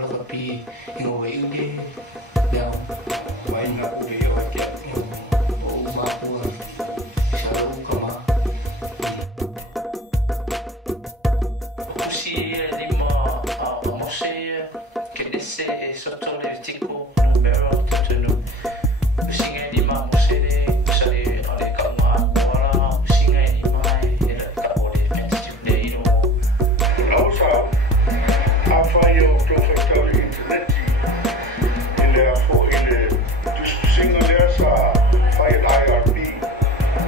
lo kapi ingo wei undi ya wai na ku yo ke o ma ku shalu kama usi lima mose que desse sotto le tipo numero tutto usi ngai lima mose de usare ale kama wala usi ngai lima era ka ore festival de iro lausa afaio to factory internet ele afo ele singa dessa fai IRB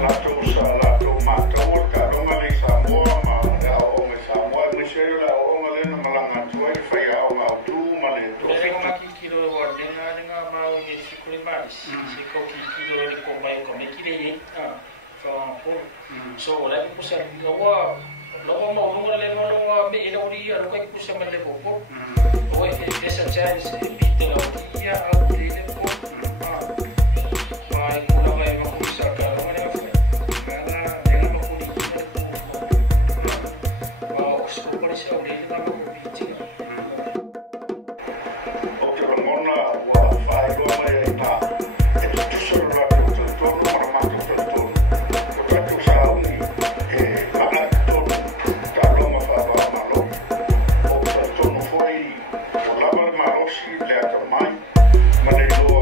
lato sa lato mata o ka ronga le Samoa ma ya o me Samoa me shero la o ma le na malanga tuai fai a o ma tu ma le to Renga kilo wa denga ma o ye sikuri maris se ko kilo de ko mai ko me kile ye so la ko sa wa lo mo mo le mo me ina uri ya ko ku sa me le ko o e esa chance bite la uri ya au de ko mai ko la mai mo sa ka mo le fa kana denga mo ko ni ko ko por ese uri de mo ko bite o ke mona wa fai do mai na e tu solo la to to no ma to to to to to sa uni e ma to ta do ma fa ba ma lo o to no foi o la ba ma lo si le ata mai ma le do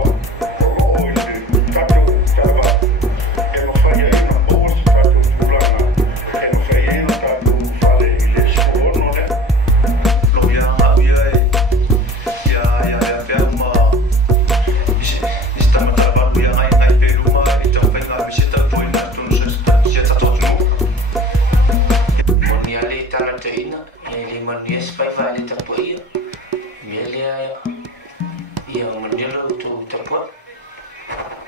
o ile ta to ta ba e no fai e no bo ta to tu la e no fai e no ta to fa le ile sco no le lo ya había ya ferma está Talavalu ya ai peruma então vem lá visita foi na tu não sei já tá todo no moni ale tala te ina ele moni espai vale ta poia mele ia moni lo tu ta po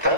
ta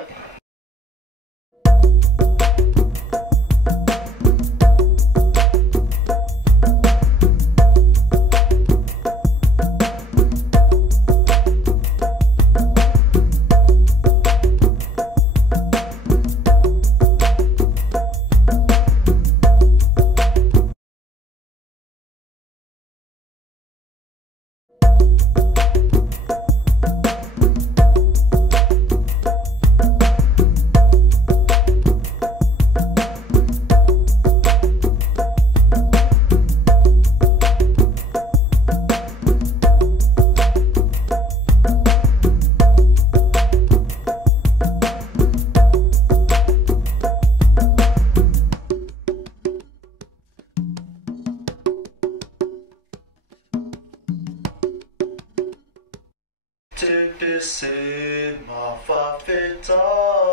te se ma fa feta